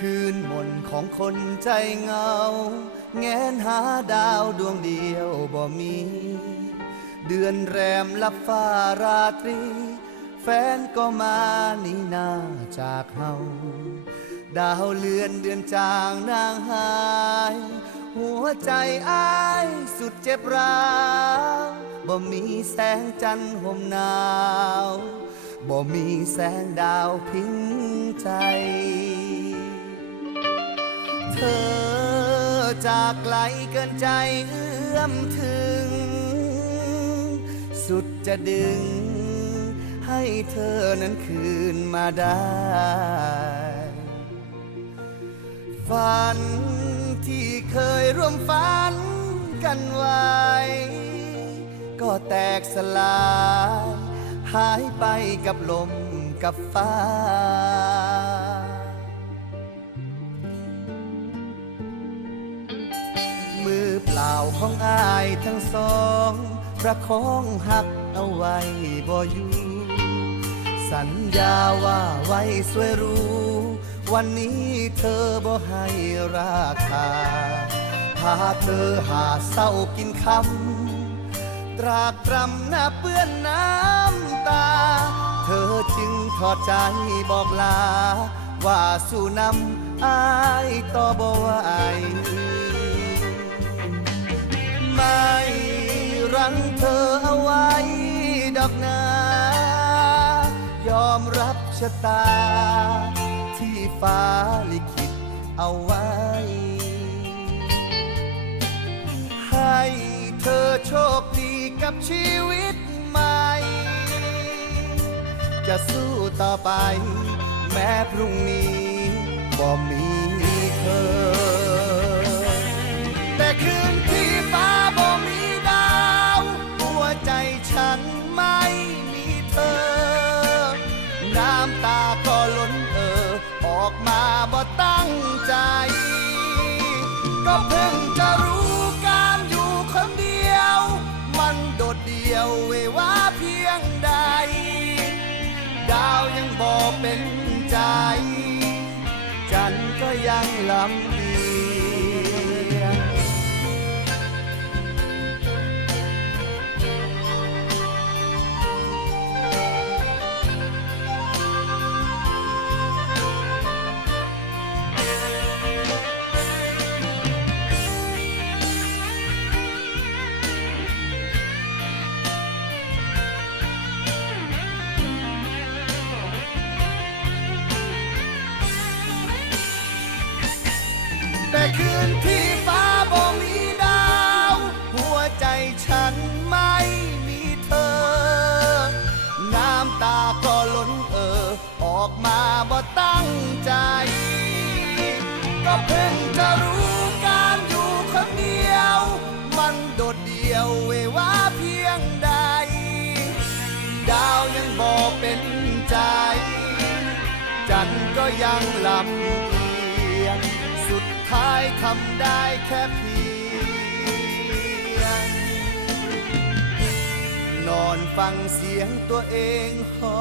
คืนมนของคนใจเงา แงนหาดาวดวงเดียวบ่มี เดือนแรมลับฟ้าราตรี แฟนก็มานี่นาจากเฮา ดาวเลือนเดือนจางนางหาย หัวใจอ้ายสุดเจ็บร้าวบ่มีแสงจันทร์ห่มหนาวบ่มีแสงดาวพิงใจ เธอจากไกลเกินใจเอื้อมถึง สุดจะดึง ให้เธอนั้นคืนมาได้ ฝันที่เคยร่วมฝันกันไว้ ก็แตกสลาย หายไปกับลมกับฟ้า ล่าของอายทั้งสองประคองหักเอาไว้บ่อยู่สัญญาว่าไว้สวยรู้ วันนี้เธอบ่ให้ราคา พาเธอหาเศร้ากินคำ ตรากตรำหน้าเปื้อนน้ำตา เธอจึงถอดใจบอกลา ว่าสู่นำอายต่อบ่ไหว ไม่รังเธอเอาไว้ดอกนายอมรับชะตา ที่ฟ้าลิขิตเอาไว้ ให้เธอโชคดีกับชีวิตใหม่ จะสู้ต่อไป แม้พรุ่งนี้บ่มีเธอ ตั้งใจ ก็เพิ่งจะรู้การอยู่คนเดียว มันโดดเดี่ยวเวว่าเพียงใด ดาวยังบอกเป็นใจ จันก็ยังลำ ก็เพิ่งจะรู้การอยู่คนเดียว มันโดดเดี่ยวเววาเพียงใด ดาวยังบอกเป็นใจ จันก็ยังลำเอียง สุดท้ายทำได้แค่เพียง นอนฟังเสียงตัวเองหอ